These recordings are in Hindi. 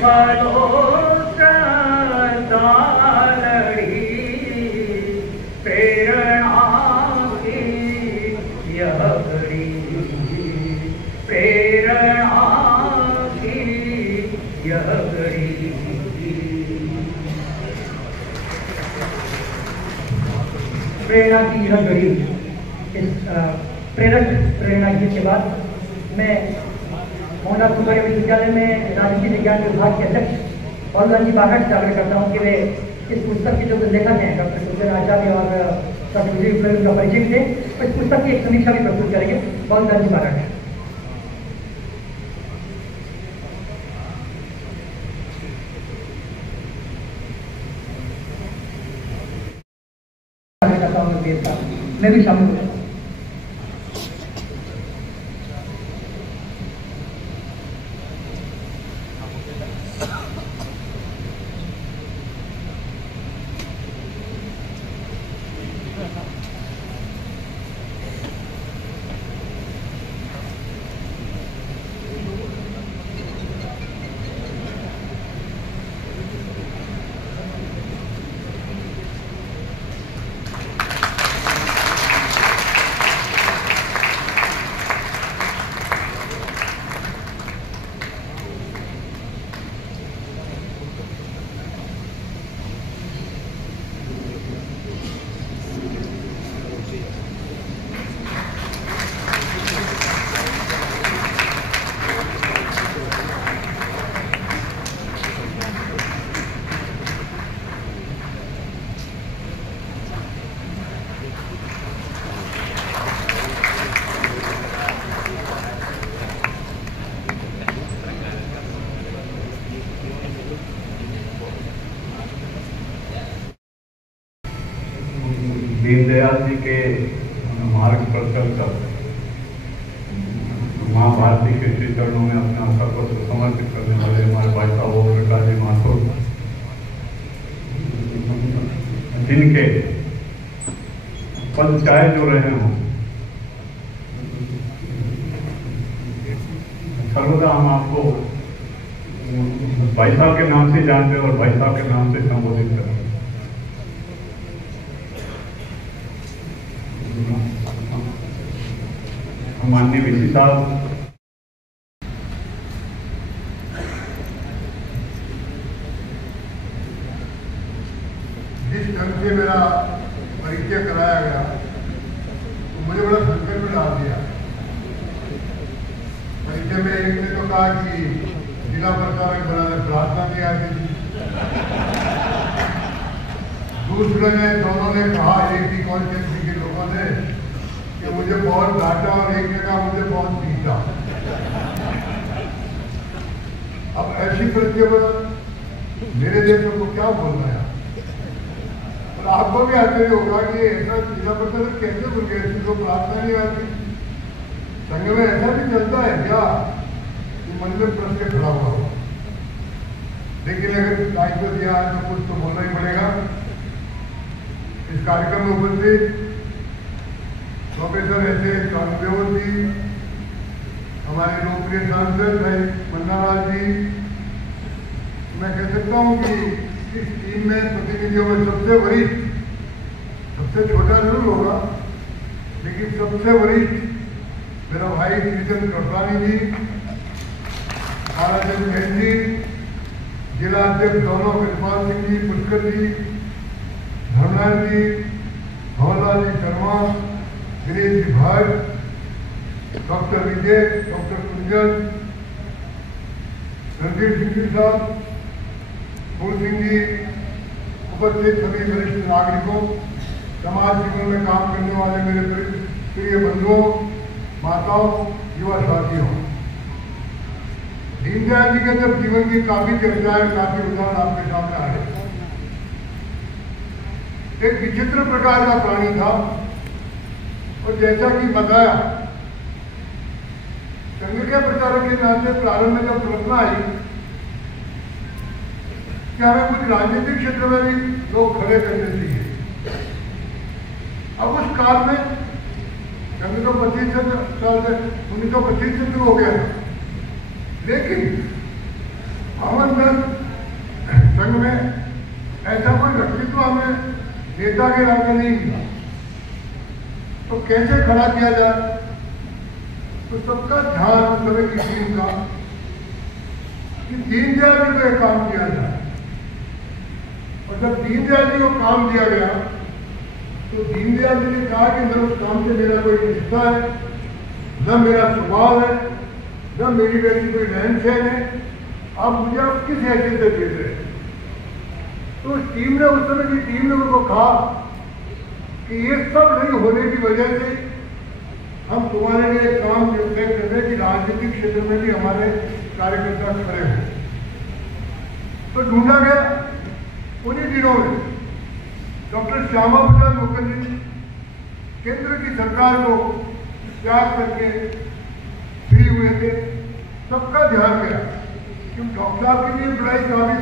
प्रेरणा की यह घड़ी, प्रेरणा की यह घड़ी। प्रेरणा की यह घड़ी, इस प्रेरक प्रेरणा गीत के बाद मैं मोहनदास सुंदरी विश्वविद्यालय में राजनीति विज्ञान विभाग के अध्यक्ष और जी बाघट से आग्रह करता हूँ कि वे इस पुस्तक के जो लेखक हैं डॉक्टर सुंदर आचार्य और डॉक्टर विजय उपलब्ध का परिचय थे, इस पुस्तक की एक समीक्षा भी प्रस्तुत करेंगे। बहुत जी बाघट मैं भी शामिल हूँ। दीनदयाल जी के मार्ग पर चलकर माँ भारती के श्री चरणों में अपना सर्वस्व समर्पित करने वाले हमारे भाई साहब ओम प्रकाश जी माथुर, जिनके पद चाहे जो रहे हों, सर्वदा हम आपको भाई साहब के नाम से जानते हैं और भाई साहब के नाम से संबोधित करते हैं। माननीय वीसी साहब, जिस ढंग से मेरा परिचय कराया गया तो मुझे बड़ा संकट में डाल दिया। परिचय में एक ने तो कहा कि जिला प्रचारक बनाने प्रार्थना नहीं आती थी, दूसरे ने दोनों ने कहा, एक ही कॉन्स्टिट्यूंसी के लोगों ने, कि मुझे बहुत डांटा और एक ने कहा मुझे बहुत पीटा। अब ऐसी परिचय पर मेरे जैसे को क्या बोलना है? और आपको भी आश्चर्य होगा कि ऐसा जिला प्रचारक कैसे बोल गया, इसको प्रार्थना नहीं आती। संघ में ऐसा भी चलता है क्या कि मन में प्रश्न खड़ा हुआ हो? लेकिन अगर दायित्व दिया है तो कुछ तो बोलना ही पड़ेगा। इस कार्यक्रम में उपस्थित प्रोफेसर ऐसे कामदेव जी, हमारे लोकप्रिय सांसद भाई मन्नालाल जी, मैं कह सकता हूँ कि इस टीम में प्रतिनिधियों में सबसे वरिष्ठ, सबसे छोटा जरूर होगा लेकिन सबसे वरिष्ठ मेरा भाई श्रीचंद कृपलानी जी, ताराचंद बहन जी, जिला अध्यक्ष दोनों कृपाल सिंह जी, पुष्कर जी, धर्मलाल जी, भवनलाल जी शर्मा, दिनेश जी भट्ट, डॉक्टर विजय, डॉक्टर कुंजन, रणधीर सिंह जी साहब, फूल सिंह जी, उपस्थित सभी वरिष्ठ नागरिकों, समाज जीवन में काम करने वाले मेरे प्रिय बंधुओं, माताओं, युवा साथियों, दीनदयाल जी के जब जीवन की काफी चर्चाएं, काफी उदाहरण आपके सामने आए। एक विचित्र प्रकार का प्राणी था और जैसा कि बताया, संघ के प्रचारक के नाते प्रारंभ में जब कल्पना आई कि हमें कुछ राजनीतिक क्षेत्र में भी लोग खड़े करने चाहिए। अब उस काल में संघ तो 25 साल से 1925 से शुरू हो गया था, लेकिन भवन में कैसे खड़ा किया जाए। तो सबका ध्यान उस समय की टीम का कि दीनदयाल जी को एक काम किया जाए। और जब दीनदयाल जी को काम दिया गया तो दीनदयाल जी ने कहा कि न उस काम से मेरा कोई रिश्ता है, न मेरा स्वभाव है, न मेरी वैसी कोई रहन सहन है, आप मुझे आप किस हैसियत से भेज रहे हैं। तो उस टीम ने, उस समय की टीम ने उनको कहा कि ये सब नहीं होने की वजह से हम तुम्हारे लिए काम तय कर रहे हैं कि राजनीतिक क्षेत्र में भी हमारे कार्यकर्ता खड़े हैं। तो ढूंढा गया। उन्हीं दिनों में डॉक्टर श्यामा प्रसाद मुखर्जी केंद्र की सरकार को त्याग करके फ्री हुए थे। सबका ध्यान गया क्योंकि डॉक्टर साहब की भी लड़ाई काफी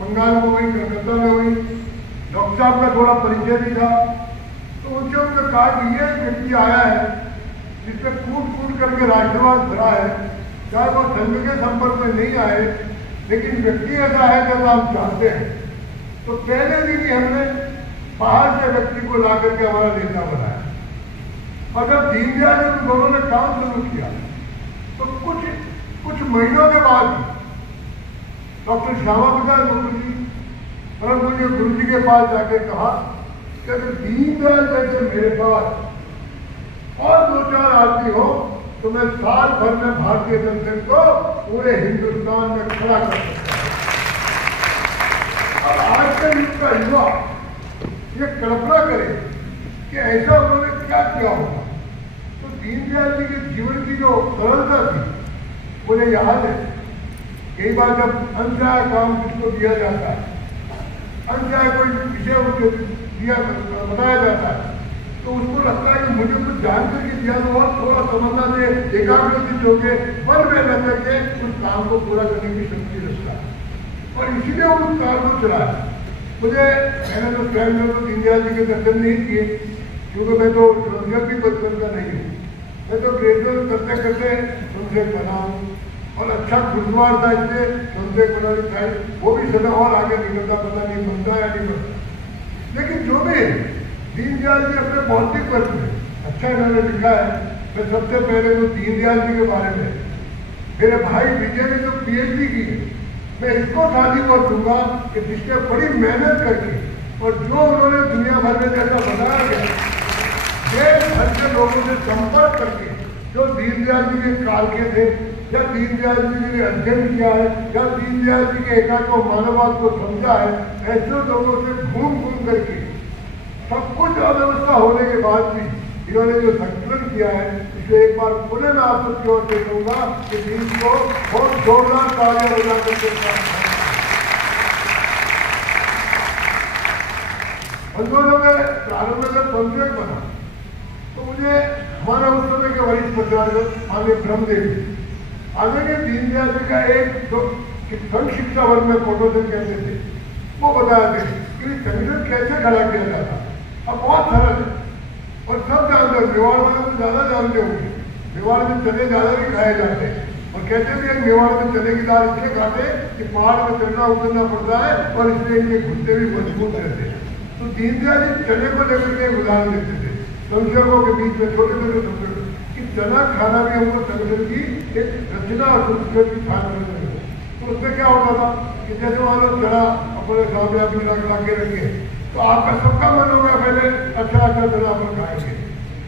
बंगाल में हुई, कलकत्ता में हुई। डॉक्टर साहब का थोड़ा परिचय भी था। तो उनसे उन्होंने कहा कि ये व्यक्ति आया है जिसमें कूट करके राष्ट्रवाद भरा है, चाहे वो संघ के संपर्क में नहीं आए, लेकिन व्यक्ति ऐसा है जब आप जानते हैं। तो पहले दिन ही हमने बाहर से व्यक्ति को ला करके हमारा नेता बनाया। और जब दीनदयाल जी दोनों ने काम शुरू किया तो कुछ महीनों के बाद डॉक्टर श्यामा प्रसाद मुखर्जी और मुझे गुरु जी के पास जाकर कहा कि अगर दीनदयाल जैसे मेरे पास और 2-4 आदमी हो तो मैं साल भर में भारतीय जनसंघ को पूरे हिंदुस्तान में खड़ा कर सकता हूं। अब आज के युग का युवा ये कल्पना करे कि ऐसा उन्होंने क्या किया होगा। तो दीनदयाल जी के जीवन की जो सरलता थी मुझे याद है। कई बार जब अनचाहा काम जिसको दिया जाता है, अनचाहा कोई विषय उनको बताया जाता है, तो उसको लगता है कि मुझे कुछ जान करके दिया तो और थोड़ा समझना दे, एकाग्रचित होकर मन में न करके उस काम को पूरा करने की शक्ति रखता है और इसीलिए उस काम को चलाया। मैंने तो स्वयं में तो दीनदयाल जी के दर्शन नहीं किए क्योंकि मैं तो संसद भी बचपन का नहीं हूँ। मैं तो ग्रेजुएट करते करते संसद बना हूँ और अच्छा खुशगवार था, इसलिए संसद बनानी चाहिए। वो भी सदा और आगे निकलता, पता नहीं बनता या नहीं बनता। लेकिन जो भी दीनदयाल जी अपने बौद्धिक वर्ग में अच्छा इन्होंने लिखा है। मैं सबसे पहले तो दीनदयाल जी के बारे में, मेरे भाई विजय ने जो PhD की है, मैं इसको शादी पर दूंगा कि जिसने बड़ी मेहनत करके और जो उन्होंने दुनिया भर में जैसा बनाया गया, देश भर के लोगों से संपर्क करके जो दीनदयाल जी के काल के थे या दीनदयाल जी ने अध्ययन किया है या दीनदयाल जी के एकात्म मानववाद को समझा है, ऐसे लोगों से घूम करके सब कुछ अव्यवस्था होने के बाद भी इन्होंने जो संकलन किया है, इसे एक बार पुनः मैं आप सबकी ओर से कहूंगा कि दीन को बहुत जोरदार तालियां बजा करके आंदोलन में प्रारंभ में जब संशय बना तो मुझे हमारा उस समय के वरिष्ठ प्रचारक माननीय ब्रह्मदेव आगे के दीनदयाल जी का एक जो संघ शिक्षा वर्ग में फोटोजन कहते थे, वो बताया थे कि संगठन कैसे खड़ा किया जाता। अब बहुत सरल है और सब जानते हैं। मेवाड़ वाले तो ज्यादा जानते होंगे। मेवाड़ में चने ज्यादा भी खाए जाते हैं और कहते भी हैं मेवाड़ में चने की दाल इसलिए खाते कि पहाड़ में चढ़ना उतरना पड़ता है और इसलिए इनके घुटने भी मजबूत रहते हैं। तो दीनदयाल जी चने को लेकर के उदाहरण देते थे संशयों के बीच में, छोटे छोटे संशय कि चना खाना भी हमको संगठन की एक रचना और संस्कृति खान करते हैं। तो उसमें क्या होता था कि जैसे मान लो चना अपने सामने अपनी ला के रखे तो आपका सबका मन होगा पहले अच्छा चना अपन खाएंगे,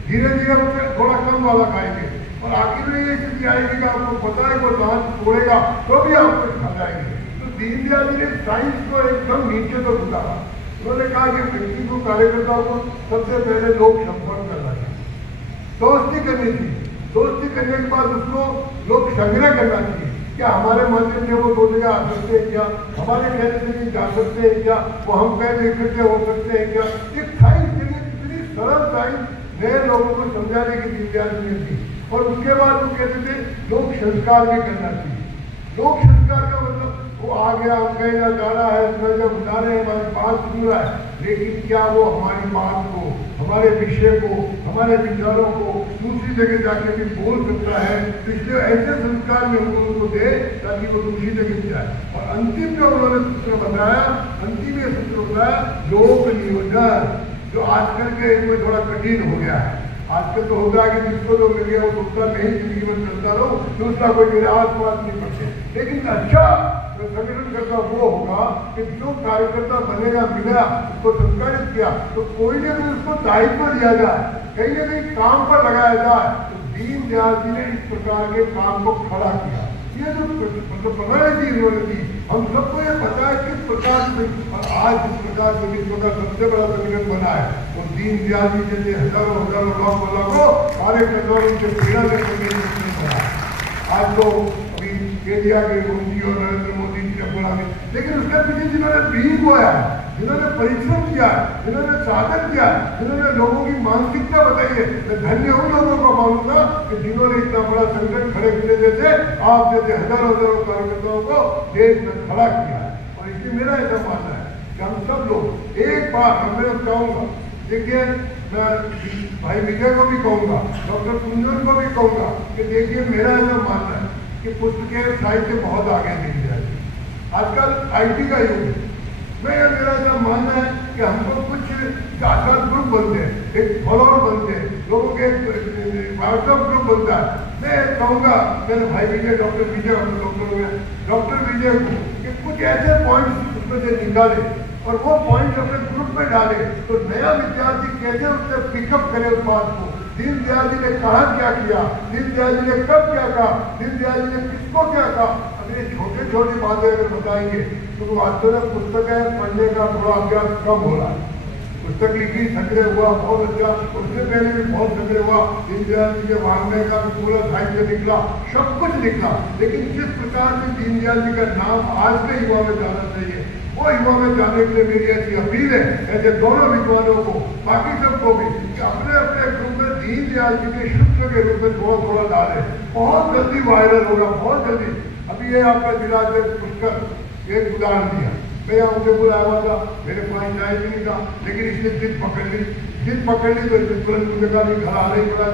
धीरे धीरे उसमें थोड़ा कम वाला खाएंगे और आखिर में ये स्थिति आएगी कि आपको पता है वो दांत तोड़ेगा तो भी आप कुछ खा जाएंगे। तो दीनदयाल जी ने साइंस को एकदम नीचे तो उतारा। उन्होंने कहा कि व्यक्ति को, कार्यकर्ताओं को सबसे पहले लोग संपर्क करना चाहिए, दोस्ती करनी चाहिए, दोस्ती करने के बाद उसको लोग संग्रह करना चाहिए। क्या हमारे माध्यम से वो 2 जगह आ सकते हैं क्या, हमारे कहने से नहीं जा सकते हैं क्या, वो हम कह इकट्ठे हो सकते हैं क्या। एक साइंस के लिए इतनी सरल साइंस नए लोगों को समझाने की दीनदयाल जी ने थी। और उसके बाद वो कहते थे लोक संस्कार भी करना चाहिए। लोक संस्कार का मतलब वो आ गया, हम कहीं ना जा रहा है, इसमें जब बुला रहे हैं हमारी बात सुन रहा है, लेकिन क्या वो हमारी बात को, हमारे विषय को, हमारे विचारों को दूसरी जगह जाके भी बोल सकता है। तो इसलिए ऐसे संस्कार में हम लोगों को दे ताकि वो दूसरी जगह जाए। और अंतिम जो उन्होंने सूत्र बताया, अंतिम ये सूत्र बताया लोक नियोजन, जो आजकल के इसमें थोड़ा कठिन हो गया है। आजकल तो होता है कि जिसको जो मिल गया वो दूसरा नहीं जिंदगी में चलता रहो, दूसरा कोई मेरे आस पास नहीं पड़ते। लेकिन अच्छा संगठन करता वो होगा कि जो कार्यकर्ता बनेगा, मिला, उसको संस्कारित किया, तो कोई ना कोई उसको दायित्व दिया जाए, कहीं ना कहीं काम पर लगाया जाए। तो दीनदयाल जी ने इस प्रकार के काम को खड़ा किया। ये जो मतलब प्रणाली इन्होंने दी, हम सबको ये पता है किस प्रकार से, और आज जिस प्रकार से विश्व का सबसे बड़ा संगठन बना है, वो दीनदयाल जी जैसे हजारों हजारों लाखों कार्यकर्ताओं उनके पीड़ा के संगठन बना है। आज तो अभी केंद्रीय के मोदी और नरेंद्र मोदी जी ने बोला, लेकिन उसके पीछे जिन्होंने बीज बोया है, जिन्होंने परिश्रम किया है, जिन्होंने साधन किया है, जिन्होंने लोगों की मानसिकता बताई है, मैं धन्य उन लोगों को मानूंगा कि जिन्होंने इतना बड़ा संगठन खड़े किए जैसे आप जैसे हजारों हजारों कार्यकर्ताओं को देश में खड़ा किया है। और इसलिए मेरा ऐसा मानना है कि हम सब लोग एक बार, मैं चाहूंगा, देखिए मैं भाई विजय को भी कहूँगा, डॉक्टर कुंजन को भी कहूँगा कि देखिए मेरा ऐसा मानना है कि पुस्तकें साहित्य बहुत आगे नहीं जाए। आजकल IT का युग है। मेरा ऐसा मानना है कि हमको कुछ आसान ग्रुप बनते हैं, एक फॉलोअर बनते हैं, लोगों के व्हाट्सएप ग्रुप बनता है। मैं कहूँगा मेरे भाई विजय, डॉक्टर विजय को कि कुछ ऐसे पॉइंट्स उसमें से निकाले और वो पॉइंट अपने ग्रुप में डाले, तो नया विद्यार्थी कैसे उससे पिकअप करे उस बात को। दीनदयाल जी ने कहा क्या किया, दीनदयाल जी ने कब क्या कहा, दीनदयाल जी ने किसको क्या कहा। अब ये छोटी छोटी बातें अगर बताएंगे तो आजकल पुस्तक है, पढ़ने का थोड़ा अभ्यास कम हो रहा है। पुस्तक लिखी, संग्रह हुआ बहुत अच्छा, उससे पहले भी बहुत संग्रह हुआ, दीनदयाल जी के वांग्मय का भी पूरा साहित्य निकला, सब कुछ निकला। लेकिन जिस प्रकार से दीनदयाल जी का नाम आज के युवा में जाना चाहिए, वो युवा में जाने के लिए मेरी ऐसी अपील है, ऐसे दोनों विद्वानों को, बाकी सबको भी, कि अपने अपने ग्रुप में दीनदयाल जी के शिष्य के रूप में थोड़ा थोड़ा डाले। बहुत जल्दी वायरल होगा, बहुत जल्दी। अभी ये आपका जिला पुष्कर एक उदाहरण दिया, मैं यहाँ मुझे बुलाया हुआ था, मेरे पास टाइम भी नहीं था, लेकिन इसने जिद पकड़ ली तो तुरंत मुझे कहा घर आने ही पड़ा।